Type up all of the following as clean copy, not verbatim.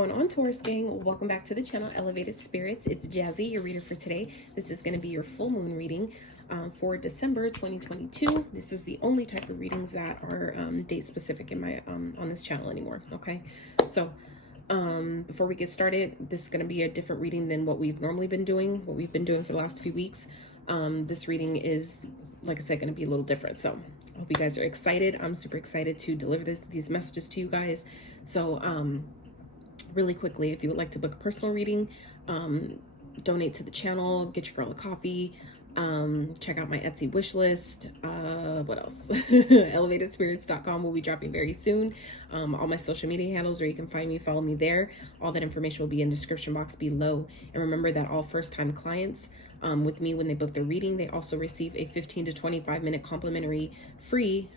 going on, Taurus gang? Welcome back to the channel, Elevated Spirits. It's Jazzy, your reader for today. This is going to be your full moon reading for December 2022. This is the only type of readings that are date specific in my on this channel anymore. Okay, so before we get started, this is going to be a different reading than what we've normally been doing, what we've been doing for the last few weeks. This reading is, like I said, going to be a little different. So I hope you guys are excited. I'm super excited to deliver these messages to you guys. So really quickly, if you would like to book a personal reading, donate to the channel, get your girl a coffee, check out my Etsy wish list. What else? elevatedspirits.com will be dropping very soon. All my social media handles where you can find me, follow me there. All that information will be in the description box below. And remember that all first-time clients with me, when they book their reading, they also receive a 15 to 25 minute complimentary free,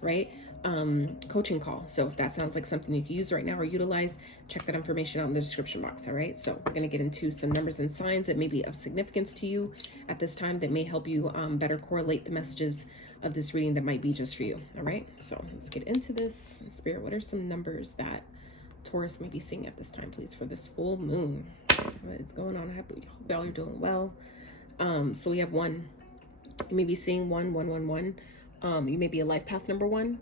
coaching call. So if that sounds like something you can use right now or utilize, check that information out in the description box. All right, so we're going to get into some numbers and signs that may be of significance to you at this time, that may help you better correlate the messages of this reading that might be just for you. All right, so let's get into this. Spirit, what are some numbers that Taurus may be seeing at this time, please, for this full moon? What is going on? I hope y'all are doing well. So we have 1. You may be seeing 1. You may be a life path number 1.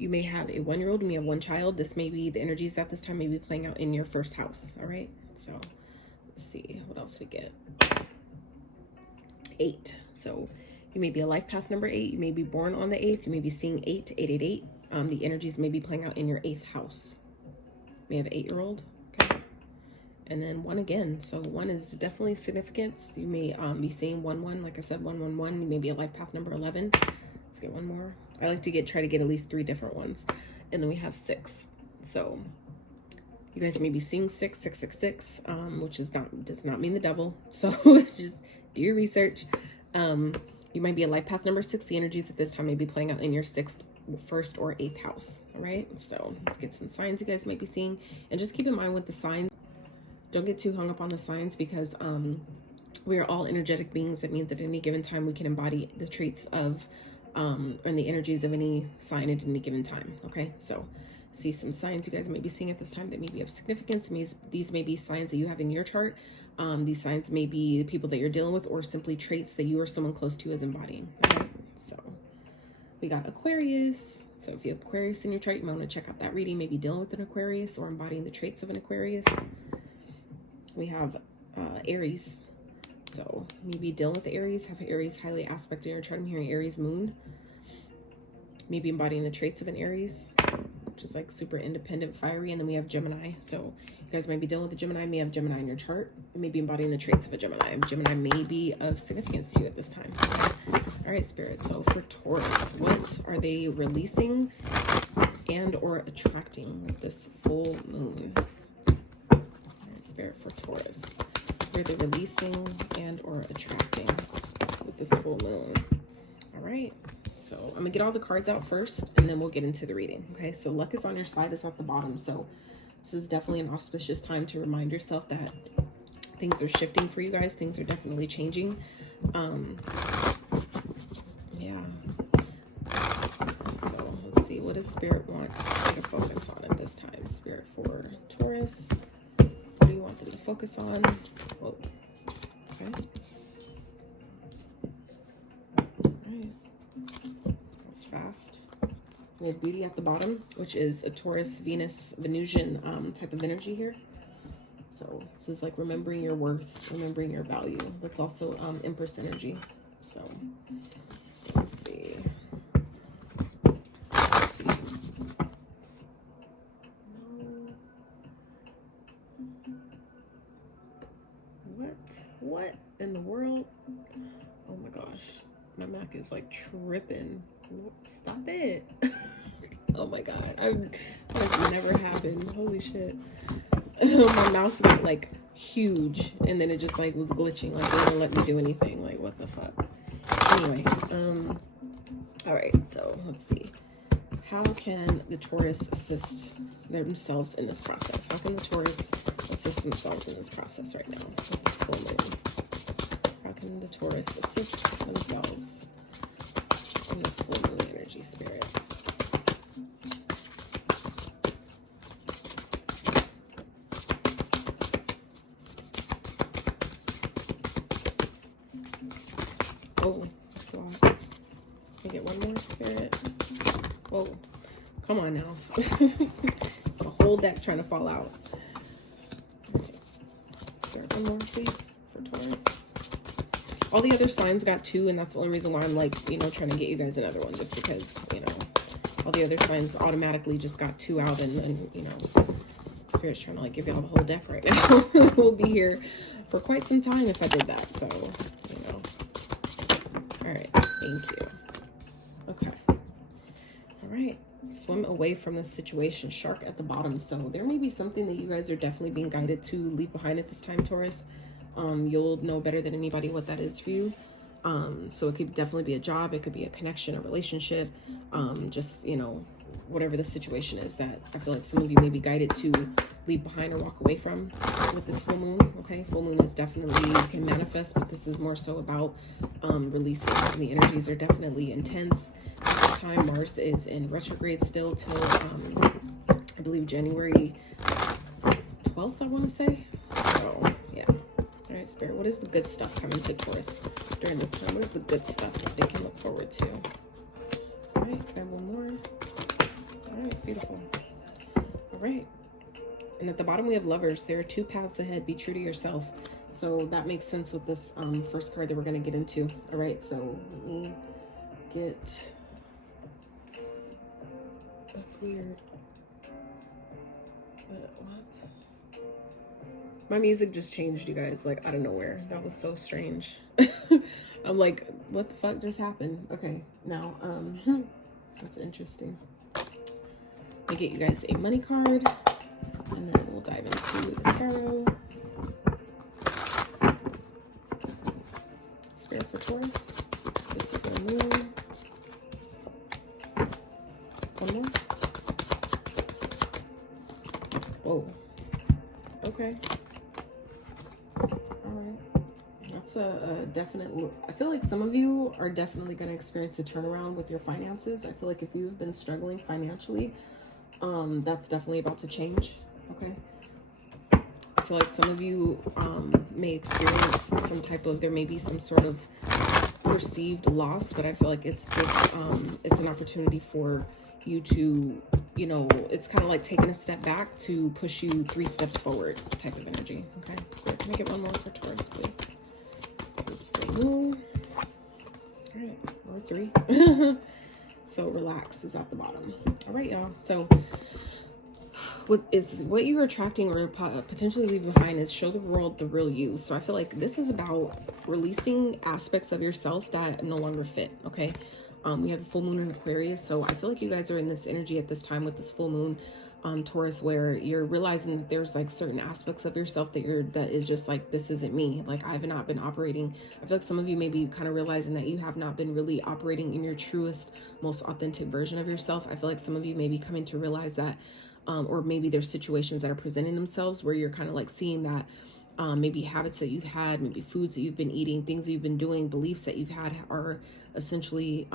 You may have a 1-year-old. You may have 1 child. This may be the energies at this time may be playing out in your first house. All right. So let's see what else we get. 8. So you may be a life path number 8. You may be born on the 8th. You may be seeing 8. The energies may be playing out in your 8th house. You may have an 8-year-old. Okay. And then 1 again. So 1 is definitely significance. You may be seeing 1. Like I said, 1. You may be a life path number 11. Let's get one more. I like to try to get at least 3 different ones. And then we have 6. So you guys may be seeing 6, which does not mean the devil. So just do your research. You might be a life path number 6. The energies at this time may be playing out in your 6th, 1st, or 8th house. All right. So let's get some signs you guys might be seeing. And just keep in mind with the signs, don't get too hung up on the signs, because we are all energetic beings. That means at any given time we can embody the traits of and the energies of any sign at any given time. Okay, so see some signs you guys may be seeing at this time that may be of significance. These may be signs that you have in your chart. These signs may be the people that you're dealing with, or simply traits that you or someone close to is embodying. All right, so we got Aquarius. So if you have Aquarius in your chart, you might want to check out that reading. Maybe dealing with an Aquarius or embodying the traits of an Aquarius. We have Aries. So maybe dealing with the Aries, have Aries highly aspected in your chart. I'm hearing Aries moon. Maybe embodying the traits of an Aries, which is like super independent, fiery. And then we have Gemini. So you guys might be dealing with a Gemini, may have Gemini in your chart. You may be embodying the traits of a Gemini. Gemini may be of significance to you at this time. All right, Spirit. So for Taurus, what are they releasing and or attracting with this full moon? All right, Spirit, for Taurus. What are they releasing and or attracting with this full moon? All right, so I'm gonna get all the cards out first, and then we'll get into the reading. Okay, so luck is on your side, is at the bottom. So this is definitely an auspicious time to remind yourself that things are shifting for you guys. Things are definitely changing. Yeah. So let's see, what does Spirit want you to focus on at this time? Spirit for Taurus. What do you want them to focus on? Whoa. Okay. All right. That's fast. We have Beauty at the bottom, which is a Taurus, Venus, Venusian type of energy here. So this is like remembering your worth, remembering your value. That's also Empress energy. So let's see. What in the world? Oh my gosh, my Mac is like tripping. Stop it. Oh my god, that's never happened. Holy shit. My mouse got like huge, and then it just like was glitching, like it didn't let me do anything. Like, what the fuck? Anyway, all right, so let's see. How can the Taurus assist themselves in this process? How can the Taurus assist themselves in this process right now with this full moon? How can the Taurus assist themselves in this full moon energy, Spirit? Oh, that's a lot. Can I get one more, Spirit? Whoa. Come on now. The whole deck trying to fall out. Okay. Spirit, one more, please, for Taurus. All the other signs got 2, and that's the only reason why I'm like, you know, trying to get you guys another one, just because, you know, all the other signs automatically just got 2 out, and you know, Spirit's trying to like give y'all the whole deck right now. We'll be here for quite some time if I did that, so, you know. All right, thank you. Okay. All right, swim away from this situation. Shark at the bottom. So there may be something that you guys are definitely being guided to leave behind at this time, Taurus. You'll know better than anybody what that is for you. So it could definitely be a job, it could be a connection, a relationship, just, you know, whatever the situation is that I feel like some of you may be guided to leave behind or walk away from with this full moon. Okay, full moon is definitely, you can manifest, but this is more so about releasing, and the energies are definitely intense. At this time, Mars is in retrograde still till I believe January 12th, I want to say. So yeah. All right, Spirit, what is the good stuff coming to Taurus during this time? What is the good stuff that they can look forward to? All right, can I have one more? All right, beautiful. All right. And at the bottom we have Lovers. There are 2 paths ahead. Be true to yourself. So that makes sense with this first card that we're going to get into. All right, so let me get... That's weird. But what? My music just changed, you guys, like out of nowhere. That was so strange. I'm like, what the fuck just happened? Okay, now, that's interesting. Let me get you guys a money card, and then we'll dive into the tarot. Spirit for Taurus. This is for Moon. One more. Whoa. Okay. That's a definite, I feel like some of you are definitely going to experience a turnaround with your finances. I feel like if you've been struggling financially, that's definitely about to change. Okay. I feel like some of you may experience some type of, there may be some sort of perceived loss, but I feel like it's just, it's an opportunity for you to, you know, it's kind of like taking a step back to push you 3 steps forward type of energy. Okay. Spirit, can I get one more for Taurus, please? All right, or 3. So relax is at the bottom. All right, y'all. So what you're attracting or potentially leaving behind is show the world the real you. So I feel like this is about releasing aspects of yourself that no longer fit. Okay. We have the full moon in Aquarius. So I feel like you guys are in this energy at this time with this full moon Taurus, where you're realizing that there's like certain aspects of yourself that is just like, this isn't me. Like, I've not been operating. I feel like some of you may be kind of realizing that you have not been really operating in your truest, most authentic version of yourself. I feel like some of you may be coming to realize that, or maybe there's situations that are presenting themselves where you're kind of like seeing that maybe habits that you've had, maybe foods that you've been eating, things that you've been doing, beliefs that you've had are essentially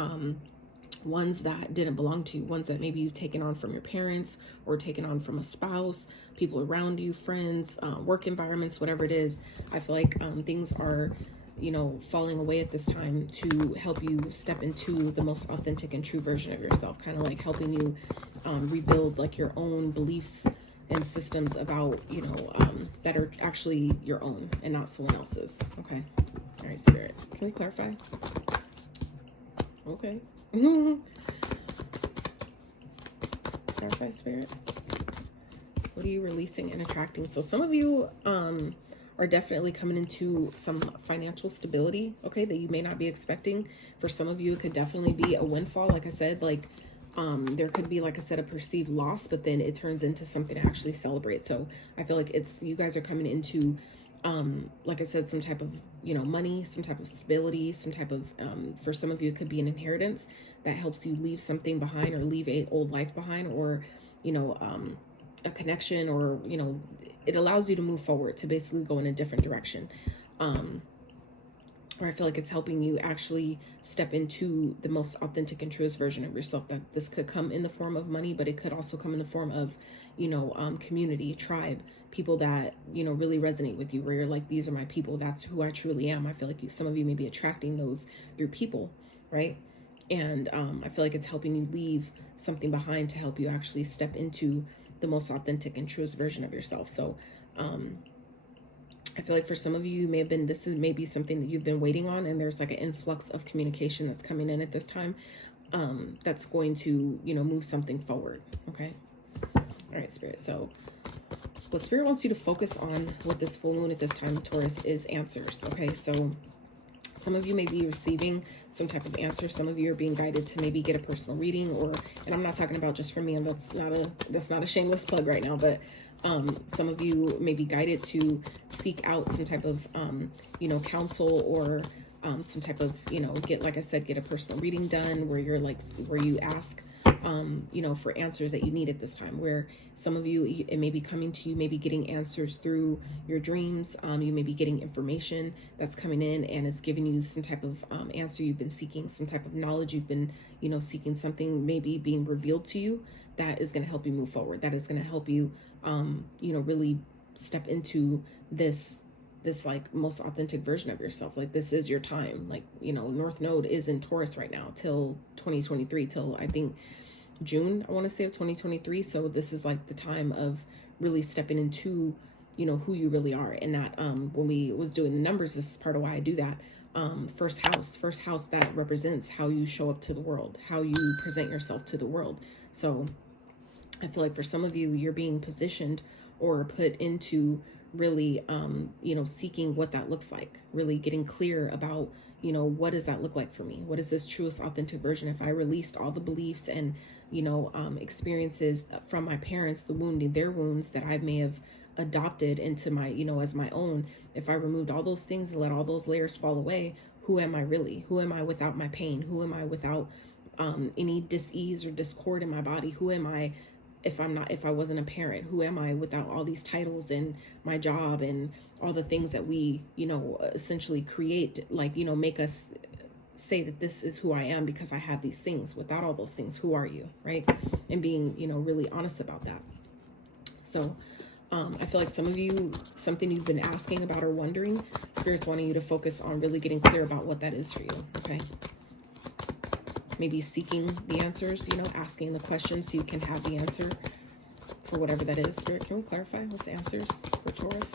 ones that didn't belong to you, ones that maybe you've taken on from your parents or taken on from a spouse, people around you, friends, work environments, whatever it is. I feel like things are, you know, falling away at this time to help you step into the most authentic and true version of yourself, kind of like helping you rebuild like your own beliefs and systems about, you know, that are actually your own and not someone else's. Okay. All right, Spirit, can we clarify? Okay. Clarify, Spirit. What are you releasing and attracting? So some of you are definitely coming into some financial stability, okay, that you may not be expecting. For some of you, it could definitely be a windfall. Like I said, like there could be, like I said, a perceived loss, but then it turns into something to actually celebrate. So I feel like it's, you guys are coming into like I said, some type of, you know, money, some type of stability, some type of, for some of you, it could be an inheritance that helps you leave something behind or leave a old life behind, or, you know, a connection, or, you know, it allows you to move forward, to basically go in a different direction. or I feel like it's helping you actually step into the most authentic and truest version of yourself. That this could come in the form of money, but it could also come in the form of, community, tribe, people that, really resonate with you, where you're like, these are my people. That's who I truly am. I feel like some of you may be attracting those through people, right? And I feel like it's helping you leave something behind to help you actually step into the most authentic and truest version of yourself. So, I feel like for some of you, this is maybe something that you've been waiting on, and there's like an influx of communication that's coming in at this time, that's going to, move something forward. Okay. All right, Spirit. So what Spirit wants you to focus on with this full moon at this time, Taurus, is answers. Okay. So some of you may be receiving some type of answer. Some of you are being guided to maybe get a personal reading, and I'm not talking about just for me, and that's not a shameless plug right now, but some of you may be guided to seek out some type of, counsel, or some type of, get a personal reading done, where you ask, for answers that you need at this time. Where some of you, it may be coming to you, maybe getting answers through your dreams. You may be getting information that's coming in and it's giving you some type of answer you've been seeking, some type of knowledge you've been, seeking, something maybe being revealed to you that is going to help you move forward. That is going to help you, really step into this like most authentic version of yourself. Like, this is your time. Like, North Node is in Taurus right now till 2023, till I think June, I want to say, of 2023. So this is like the time of really stepping into, who you really are. And that when we was doing the numbers, this is part of why I do that. First house that represents how you show up to the world, how you present yourself to the world. So I feel like for some of you, you're being positioned or put into really, seeking what that looks like, really getting clear about, what does that look like for me? What is this truest authentic version? If I released all the beliefs and, experiences from my parents, their wounds that I may have adopted into my, as my own, if I removed all those things and let all those layers fall away, who am I really? Who am I without my pain? Who am I without any dis-ease or discord in my body? Who am I if I wasn't a parent? Who am I without all these titles and my job and all the things that we, essentially create, like, make us say that this is who I am because I have these things. Without all those things, who are you, right? And being, really honest about that. So I feel like some of you, something you've been asking about or wondering, Spirit's wanting you to focus on really getting clear about what that is for you, okay? Maybe seeking the answers, asking the questions so you can have the answer for whatever that is. Spirit, can we clarify what's the answers for Taurus?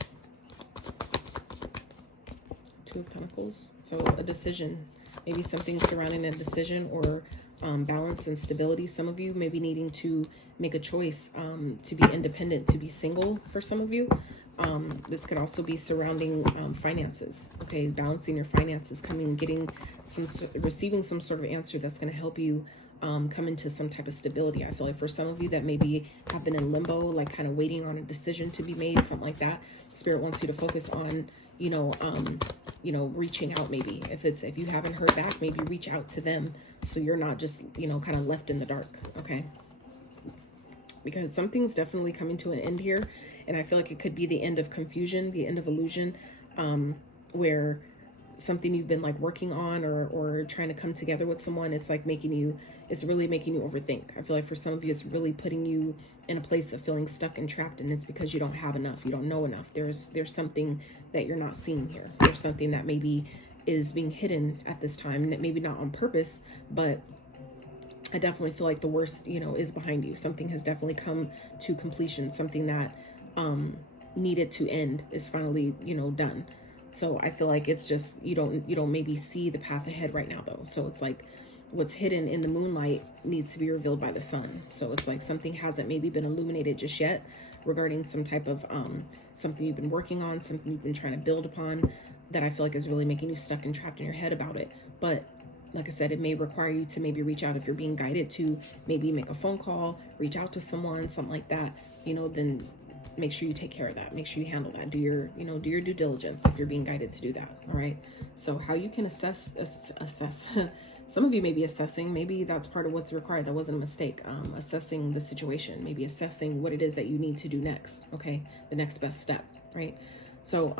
Two of Pentacles. So a decision, maybe something surrounding a decision, or balance and stability. Some of you may be needing to make a choice to be independent, to be single for some of you. This could also be surrounding finances, okay? Balancing your finances, receiving some sort of answer that's going to help you come into some type of stability. I feel like for some of you that maybe have been in limbo, like kind of waiting on a decision to be made, something like that. Spirit wants you to focus on, reaching out. Maybe if you haven't heard back, maybe reach out to them so you're not just, kind of left in the dark, okay? Because something's definitely coming to an end here. And I feel like it could be the end of confusion, the end of illusion, where something you've been like working on or trying to come together with someone, it's like it's really making you overthink. I feel like for some of you, it's really putting you in a place of feeling stuck and trapped. And it's because you don't have enough. You don't know enough. There's something that you're not seeing here. There's something that maybe is being hidden at this time, that maybe not on purpose, but I definitely feel like the worst, is behind you. Something has definitely come to completion. Something that needed to end is finally, done. So I feel like it's just, you don't maybe see the path ahead right now though. So it's like what's hidden in the moonlight needs to be revealed by the sun. So it's like something hasn't maybe been illuminated just yet regarding some type of something you've been working on, something you've been trying to build upon, that I feel like is really making you stuck and trapped in your head about it. But like I said, it may require you to maybe reach out if you're being guided to maybe make a phone call, reach out to someone, something like that, then make sure you take care of that. Make sure you handle that. Do your due diligence if you're being guided to do that. All right. So how you can assess, some of you may be assessing, maybe that's part of what's required. That wasn't a mistake. Assessing the situation, maybe assessing what it is that you need to do next. Okay. The next best step. Right. So,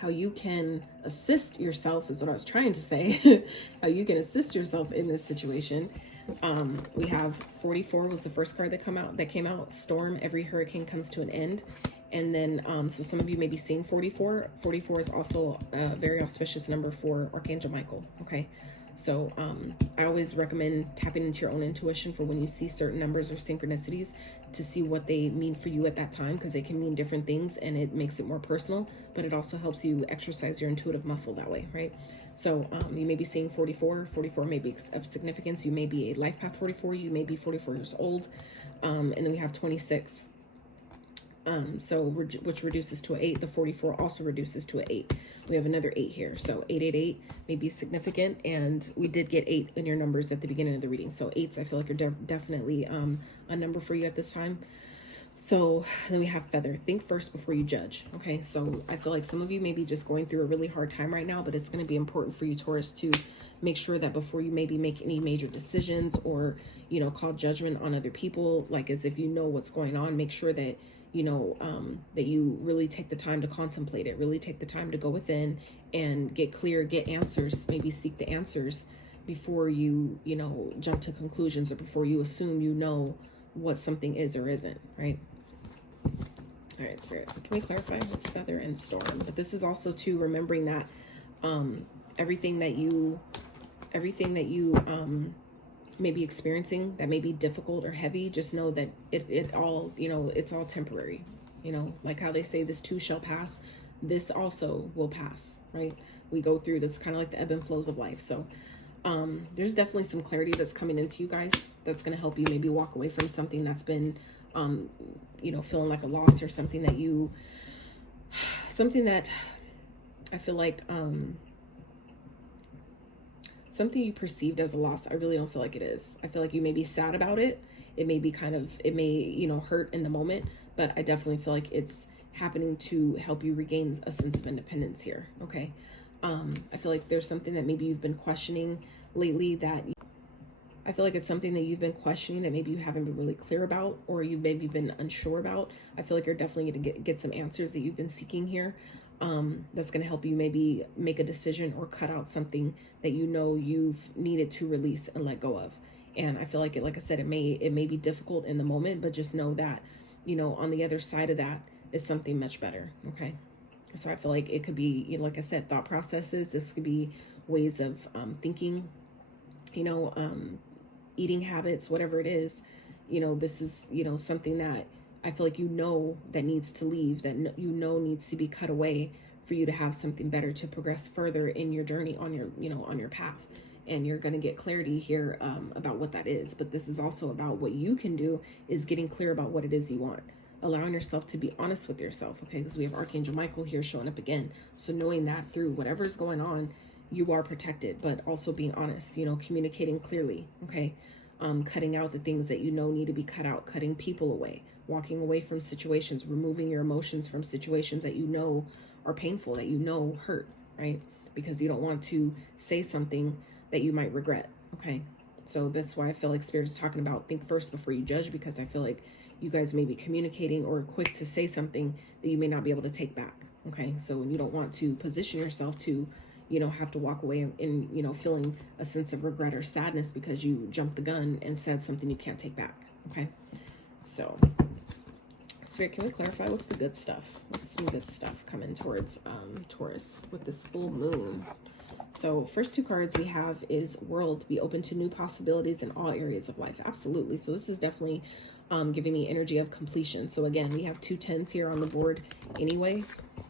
how you can assist yourself is what I was trying to say. How you can assist yourself in this situation. We have 44 was the first card that came out. Storm, every hurricane comes to an end. And then, so some of you may be seeing 44. 44 is also a very auspicious number for Archangel Michael. Okay. So I always recommend tapping into your own intuition for when you see certain numbers or synchronicities to see what they mean for you at that time, because they can mean different things and it makes it more personal, but it also helps you exercise your intuitive muscle that way, right? So you may be seeing 44. 44 may be of significance. You may be a life path 44. You may be 44 years old. And then we have 26. Which reduces to an 8. The 44 also reduces to an 8. We have another 8 here. So 888 may be significant, and we did get 8 in your numbers at the beginning of the reading. So 8s, I feel like are definitely a number for you at this time. So then we have feather. Think first before you judge. Okay, so I feel like some of you may be just going through a really hard time right now, but it's going to be important for you, Taurus, to make sure that before you maybe make any major decisions or, you know, call judgment on other people, like as if you know what's going on, make sure that you know, that you really take the time to contemplate it, really take the time to go within and get clear, get answers, maybe seek the answers before you, you know, jump to conclusions or before you assume you know what something is or isn't, right? All right, Spirit, can we clarify what's feather and storm? But this is also too remembering that everything that you may be experiencing that may be difficult or heavy, just know that it all, you know, it's all temporary. You know, like how they say this too shall pass, this also will pass, right? We go through this kind of like the ebb and flows of life. So there's definitely some clarity that's coming into you guys that's going to help you maybe walk away from something that's been you know, feeling like a loss, or something that I feel like something you perceived as a loss. I really don't feel like it is. I feel like you may be sad about it. It may be it may, you know, hurt in the moment, but I definitely feel like it's happening to help you regain a sense of independence here. Okay. I feel like there's something that maybe you've been questioning lately I feel like it's something that you've been questioning that maybe you haven't been really clear about, or you've maybe been unsure about. I feel like you're definitely going to get some answers that you've been seeking here. That's going to help you maybe make a decision or cut out something that you know you've needed to release and let go of. And I feel like like I said, it may be difficult in the moment, but just know that, you know, on the other side of that is something much better. Okay. So I feel like it could be, you know, like I said, thought processes. This could be ways of thinking, you know, eating habits, whatever it is. You know, this is, you know, something that I feel like, you know, that needs to leave, that you know needs to be cut away for you to have something better to progress further in your journey on your, you know, on your path. And you're going to get clarity here about what that is. But this is also about what you can do, is getting clear about what it is you want. Allowing yourself to be honest with yourself, okay? Because we have Archangel Michael here showing up again. So knowing that through whatever is going on, you are protected, but also being honest, you know, communicating clearly, okay? Cutting out the things that you know need to be cut out, cutting people away, walking away from situations, removing your emotions from situations that you know are painful, that you know hurt, right? Because you don't want to say something that you might regret, okay? So that's why I feel like Spirit is talking about think first before you judge, because I feel like you guys may be communicating or quick to say something that you may not be able to take back, okay? So you don't want to position yourself to, you know, have to walk away in, you know, feeling a sense of regret or sadness because you jumped the gun and said something you can't take back, okay? So, Spirit, can we clarify what's the good stuff? What's some good stuff coming towards Taurus with this full moon? So first two cards we have is World, be open to new possibilities in all areas of life. Absolutely. So this is definitely giving me energy of completion. So again, we have 2 10s here on the board anyway.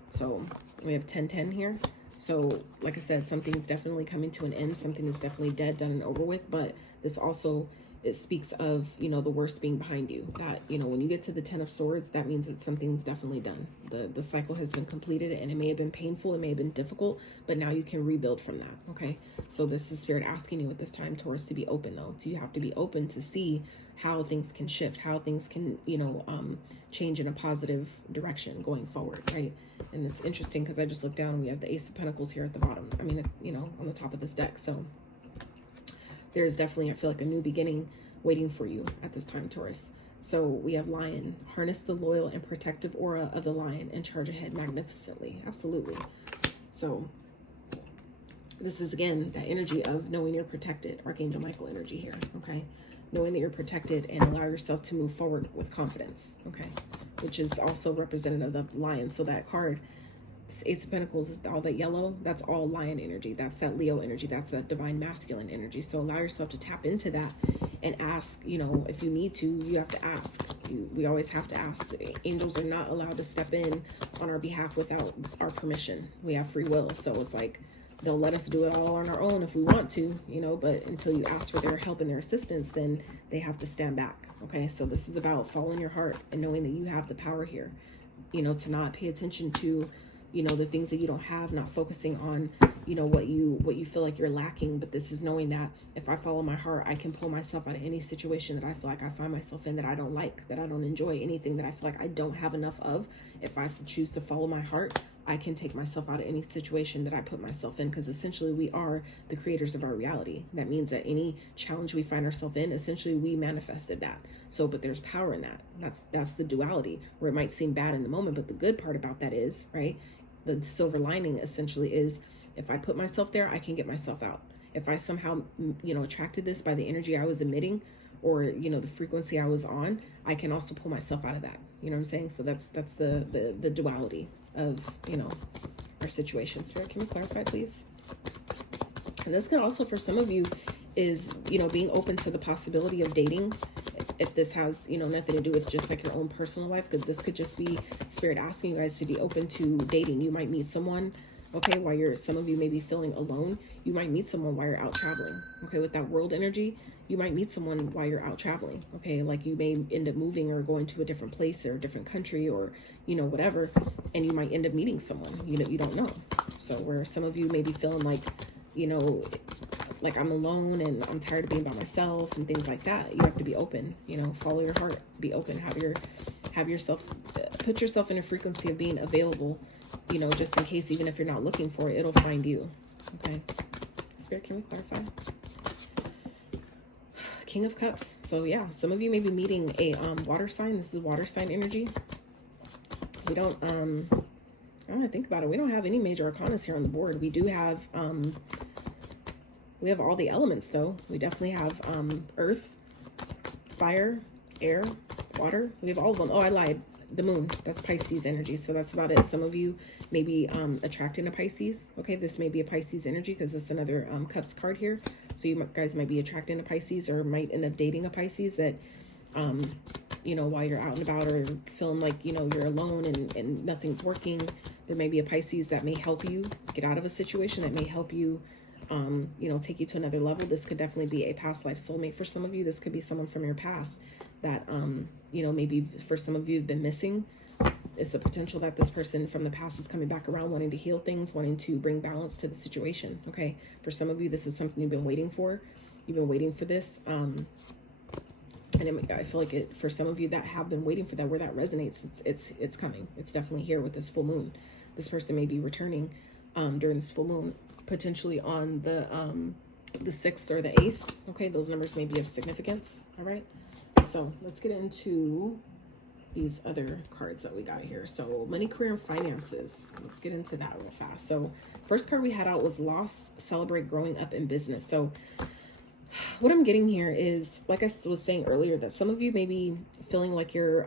So we have 10-10 here. So like I said, something's definitely coming to an end. Something is definitely dead, done, and over with. But this also, it speaks of, you know, the worst being behind you. That, you know, when you get to the 10 of Swords, that means that something's definitely done. The cycle has been completed, and it may have been painful, it may have been difficult, but now you can rebuild from that, okay? So this is Spirit asking you at this time, Taurus, to be open, though. So you have to be open to see how things can shift, how things can, you know, change in a positive direction going forward, right? And it's interesting because I just looked down and we have the Ace of Pentacles here at the bottom. I mean, you know, on the top of this deck. So there's definitely, I feel like, a new beginning waiting for you at this time, Taurus. So we have Lion. Harness the loyal and protective aura of the lion and charge ahead magnificently. Absolutely. So this is, again, that energy of knowing you're protected, Archangel Michael energy here, okay? Knowing that you're protected and allow yourself to move forward with confidence, okay? Which is also representative of the lion. So that card, Ace of Pentacles, is all that yellow. That's all lion energy. That's that Leo energy. That's that divine masculine energy. So allow yourself to tap into that and ask, you know, if you need to, you have to ask. We always have to ask. The angels are not allowed to step in on our behalf without our permission. We have free will. So it's like, they'll let us do it all on our own if we want to, you know, but until you ask for their help and their assistance, then they have to stand back, okay? So this is about following your heart and knowing that you have the power here, you know, to not pay attention to, you know, the things that you don't have, not focusing on, you know, what you feel like you're lacking. But this is knowing that if I follow my heart, I can pull myself out of any situation that I feel like I find myself in that I don't like, that I don't enjoy, anything that I feel like I don't have enough of. If I choose to follow my heart, I can take myself out of any situation that I put myself in, because essentially we are the creators of our reality. That means that any challenge we find ourselves in, essentially we manifested that. So, but there's power in that. That's the duality, where it might seem bad in the moment, but the good part about that is, right, the silver lining essentially is, if I put myself there, I can get myself out. If I somehow, you know, attracted this by the energy I was emitting, or, you know, the frequency I was on, I can also pull myself out of that. You know what I'm saying? So that's the duality of, you know, our situation. Spirit, can we clarify, please? And this could also, for some of you, is, you know, being open to the possibility of dating. If this has, you know, nothing to do with just like your own personal life, because this could just be Spirit asking you guys to be open to dating. You might meet someone, okay, while some of you may be feeling alone. You might meet someone while you're out traveling, okay? With that world energy, you might meet someone while you're out traveling, okay? Like you may end up moving or going to a different place or a different country, or, you know, whatever, and you might end up meeting someone, you know, you don't know. So where some of you may be feeling like, you know, like I'm alone and I'm tired of being by myself and things like that, you have to be open, you know, follow your heart, be open, have yourself, put yourself in a frequency of being available, you know, just in case, even if you're not looking for it, it'll find you, okay? Spirit, can we clarify? King of Cups. So yeah, some of you may be meeting a water sign. This is water sign energy. We don't, I don't want to think about it. We don't have any major arcanas here on the board. We do have, we have all the elements though. We definitely have earth, fire, air, water. We have all of them. Oh, I lied. The moon, that's Pisces energy. So that's about it. Some of you may be attracting a Pisces. Okay, this may be a Pisces energy because it's another Cups card here. So you guys might be attracting a Pisces, or might end up dating a Pisces that, you know, while you're out and about, or feeling like, you know, you're alone and nothing's working, there may be a Pisces that may help you get out of a situation, that may help you, you know, take you to another level. This could definitely be a past life soulmate for some of you. This could be someone from your past that, you know, maybe for some of you have been missing. It's a potential that this person from the past is coming back around, wanting to heal things, wanting to bring balance to the situation. Okay. For some of you, this is something you've been waiting for. You've been waiting for this. And I feel like for some of you that have been waiting for that, where that resonates, it's coming. It's definitely here with this full moon. This person may be returning, during this full moon, potentially on the 6th or the 8th. Okay. Those numbers may be of significance. All right. So let's get into these other cards that we got here. So money, career, and finances. Let's get into that real fast. So first card we had out was loss, celebrate growing up in business. So what I'm getting here is, like I was saying earlier, that some of you may be feeling like you're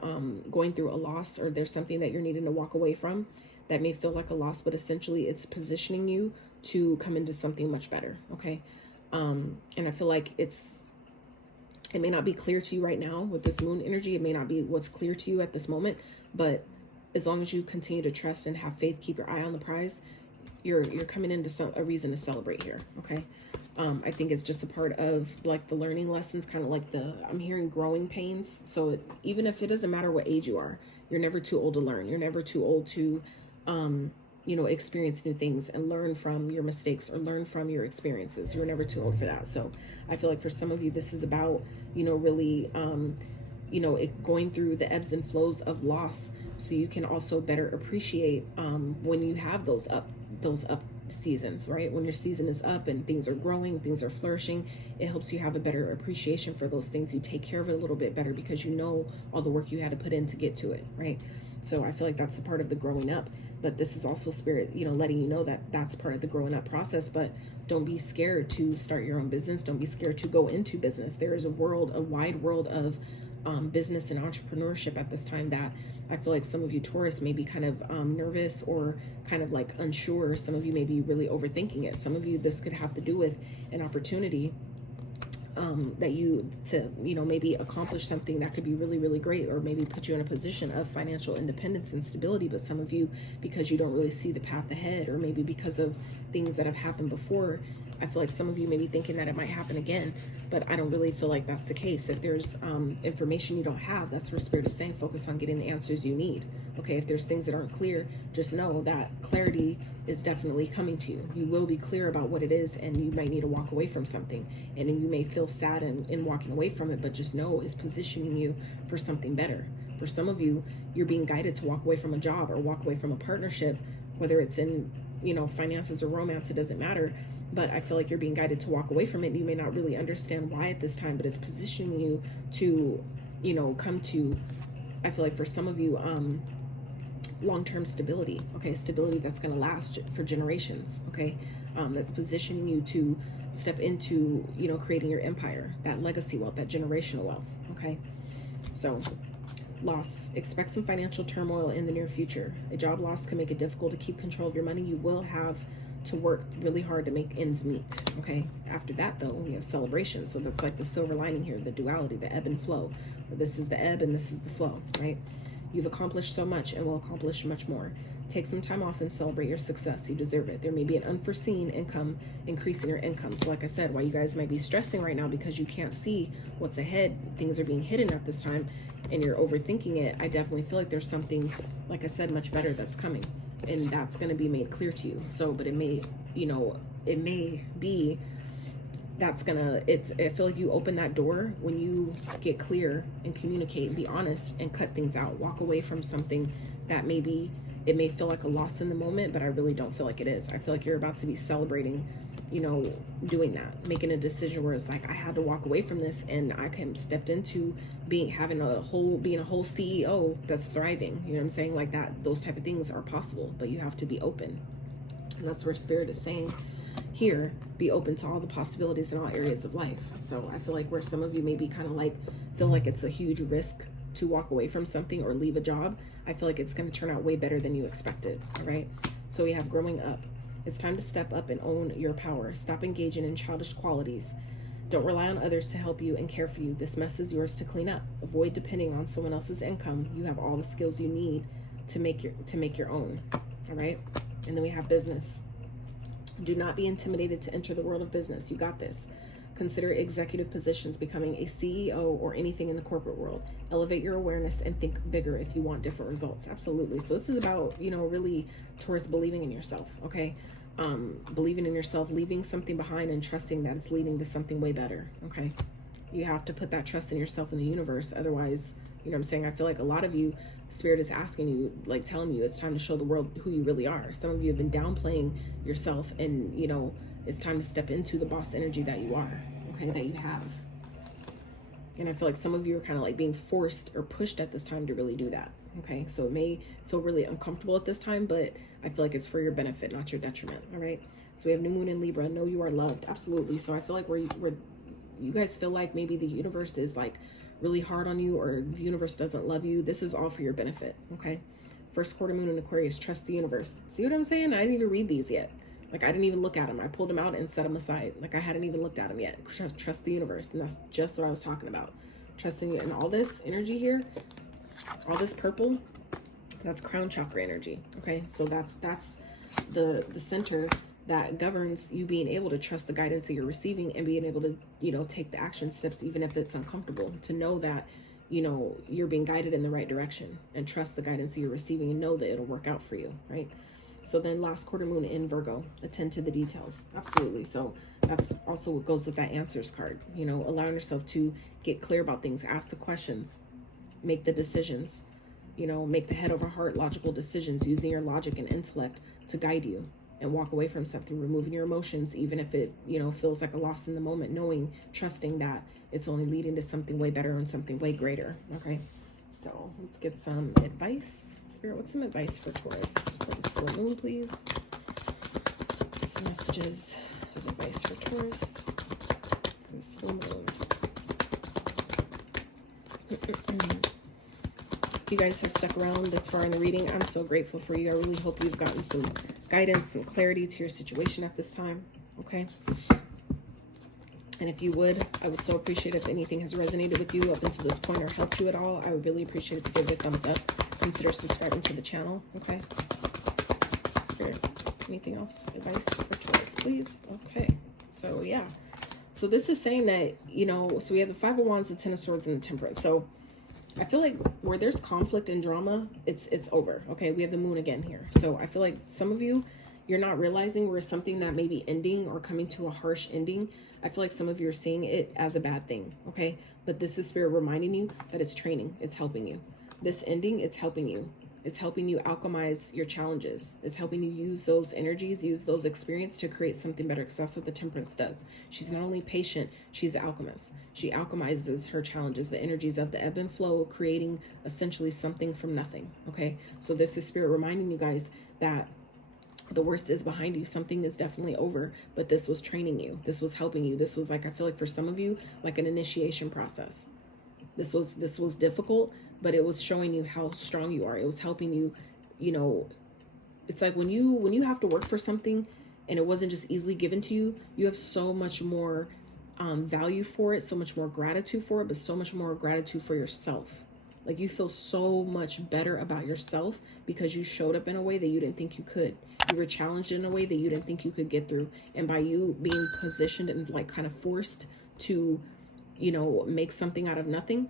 going through a loss, or there's something that you're needing to walk away from that may feel like a loss, but essentially it's positioning you to come into something much better. Okay. And I feel like it may not be clear to you right now with this moon energy. It may not be what's clear to you at this moment, but as long as you continue to trust and have faith, keep your eye on the prize, you're coming into a reason to celebrate here. Okay. I think it's just a part of like the learning lessons, kind of like I'm hearing growing pains. So even if it doesn't matter what age you are, you're never too old to learn. You're never too old to, you know, experience new things and learn from your mistakes or learn from your experiences. You're never too old for that. So I feel like for some of you, this is about, you know, really, you know, going through the ebbs and flows of loss, so you can also better appreciate when you have those up seasons, right? When your season is up and things are growing, things are flourishing, it helps you have a better appreciation for those things. You take care of it a little bit better because you know all the work you had to put in to get to it, right? So I feel like that's a part of the growing up. But this is also spirit, you know, letting you know that that's part of the growing up process. But don't be scared to start your own business. Don't be scared to go into business. There is a wide world of business and entrepreneurship at this time that I feel like some of you Taurus may be kind of nervous or kind of like unsure. Some of you may be really overthinking it. Some of you, this could have to do with an opportunity that you know, maybe accomplish something that could be really, really great, or maybe put you in a position of financial independence and stability. But some of you, because you don't really see the path ahead, or maybe because of things that have happened before, I feel like some of you may be thinking that it might happen again, but I don't really feel like that's the case. If there's information you don't have, that's where Spirit is saying focus on getting the answers you need. Okay, if there's things that aren't clear, just know that clarity is definitely coming to you. You will be clear about what it is, and you might need to walk away from something, and then you may feel sad in walking away from it, but just know it's positioning you for something better. For some of you, you're being guided to walk away from a job or walk away from a partnership, whether it's in, you know, finances or romance, it doesn't matter. But I feel like you're being guided to walk away from it. You may not really understand why at this time, but it's positioning you to, you know, come to, I feel like for some of you, long-term stability. Okay, stability that's going to last for generations. Okay, that's positioning you to step into, you know, creating your empire, that legacy wealth, that generational wealth. Okay, so loss. Expect some financial turmoil in the near future. A job loss can make it difficult to keep control of your money. You will have to work really hard to make ends meet. Okay, after that though, we have celebration. So that's like the silver lining here, the duality, the ebb and flow. This is the ebb and this is the flow, right? You've accomplished so much and will accomplish much more. Take some time off and celebrate your success. You deserve it. There may be an unforeseen income increase in your income. So like I said, while you guys might be stressing right now because you can't see what's ahead, things are being hidden at this time, and you're overthinking it, I definitely feel like there's something, like I said, much better that's coming. And that's going to be made clear to you. So, but it may, you know, it may be that's gonna, I feel like you open that door when you get clear and communicate and be honest and cut things out. Walk away from something that maybe it may feel like a loss in the moment, but I really don't feel like it is. I feel like you're about to be celebrating, you know, doing that, making a decision where it's like, I had to walk away from this and I can stepped into being a whole CEO that's thriving. You know what I'm saying? Like that, those type of things are possible, but you have to be open. And that's where Spirit is saying here, be open to all the possibilities in all areas of life. So I feel like where some of you maybe kind of like feel like it's a huge risk to walk away from something or leave a job, I feel like it's going to turn out way better than you expected. All right, so we have growing up. It's time to step up and own your power. Stop engaging in childish qualities. Don't rely on others to help you and care for you. This mess is yours to clean up. Avoid depending on someone else's income. You have all the skills you need to make your own. All right, and then we have business. Do not be intimidated to enter the world of business. You got this. Consider executive positions, becoming a CEO or anything in the corporate world. Elevate your awareness and think bigger if you want different results. Absolutely. So this is about, you know, really towards believing in yourself. Okay. Believing in yourself, leaving something behind and trusting that it's leading to something way better. Okay. You have to put that trust in yourself in the universe. Otherwise, you know what I'm saying? I feel like a lot of you, Spirit is asking you, like telling you it's time to show the world who you really are. Some of you have been downplaying yourself, and you know, it's time to step into the boss energy that you are, okay, that you have. And I feel like some of you are kind of like being forced or pushed at this time to really do that. Okay, so it may feel really uncomfortable at this time, but I feel like it's for your benefit, not your detriment. All right, so we have new moon in Libra. Know you are loved. Absolutely. So I feel like where you guys feel like maybe the universe is like really hard on you, or the universe doesn't love you, this is all for your benefit. Okay, first quarter moon in Aquarius. Trust the universe. See what I'm saying? I didn't even read these yet. Like I didn't even look at them. I pulled them out and set them aside. Like I hadn't even looked at them yet. Trust the universe. And that's just what I was talking about. Trusting it. And all this energy here, all this purple, that's crown chakra energy. Okay, so that's the center that governs you being able to trust the guidance that you're receiving and being able to, you know, take the action steps even if it's uncomfortable, to know that, you know, you're being guided in the right direction, and trust the guidance that you're receiving and know that it'll work out for you, right? So then last quarter moon in Virgo, attend to the details. Absolutely. So that's also what goes with that answers card, you know, allowing yourself to get clear about things, ask the questions, make the decisions, you know, make the head over heart logical decisions, using your logic and intellect to guide you, and walk away from something, removing your emotions, even if it, you know, feels like a loss in the moment, knowing, trusting that it's only leading to something way better and something way greater. Okay, So let's get some advice. Spirit, what's some advice for Taurus for this full moon, please? Some messages of advice for Taurus for this full moon. If you guys have stuck around this far in the reading, I'm so grateful for you. I really hope you've gotten some guidance, some clarity to your situation at this time. Okay. And if you would, I would so appreciate if anything has resonated with you up until this point or helped you at all. I would really appreciate it if you give it a thumbs up. Consider subscribing to the channel. Okay. Spirit, anything else? Advice for Taurus, please? Okay. So yeah. So this is saying that, you know, so we have the Five of Wands, the Ten of Swords, and the Temperance. So I feel like where there's conflict and drama, it's over. Okay, we have the moon again here. So I feel like some of you, you're not realizing where something that may be ending or coming to a harsh ending. I feel like some of you are seeing it as a bad thing. Okay, but this is Spirit reminding you that it's training. It's helping you. This ending, it's helping you. It's helping you alchemize your challenges. It's helping you use those energies, use those experiences to create something better, because that's what the Temperance does. She's not only patient, she's an alchemist. She alchemizes her challenges, the energies of the ebb and flow, creating essentially something from nothing. Okay, so this is Spirit reminding you guys that the worst is behind you. Something is definitely over, but this was training you. This was helping you. This was, like, I feel like for some of you, like an initiation process. This was difficult, but it was showing you how strong you are. It was helping you, you know, it's like when you have to work for something and it wasn't just easily given to you, you have so much more value for it, so much more gratitude for it, but so much more gratitude for yourself. Like, you feel so much better about yourself because you showed up in a way that you didn't think you could. You were challenged in a way that you didn't think you could get through. And by you being positioned and like kind of forced to, you know, make something out of nothing,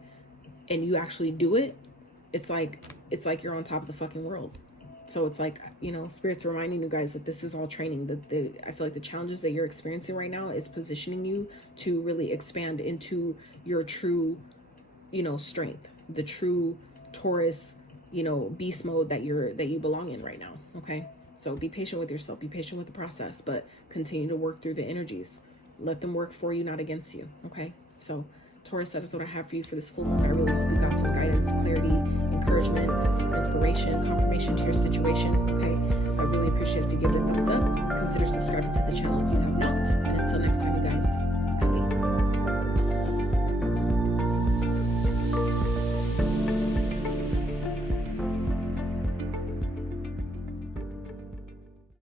and you actually do it, it's like you're on top of the fucking world. So it's like, you know, Spirit's reminding you guys that this is all training. That I feel like the challenges that you're experiencing right now is positioning you to really expand into your true, you know, strength, the true Taurus, you know, beast mode that you belong in right now. Okay, so be patient with yourself, be patient with the process, but continue to work through the energies. Let them work for you, not against you. Okay, so Taurus, that is what I have for you for this full moon. I really hope you got some guidance, clarity, encouragement, inspiration, confirmation to your situation. Okay,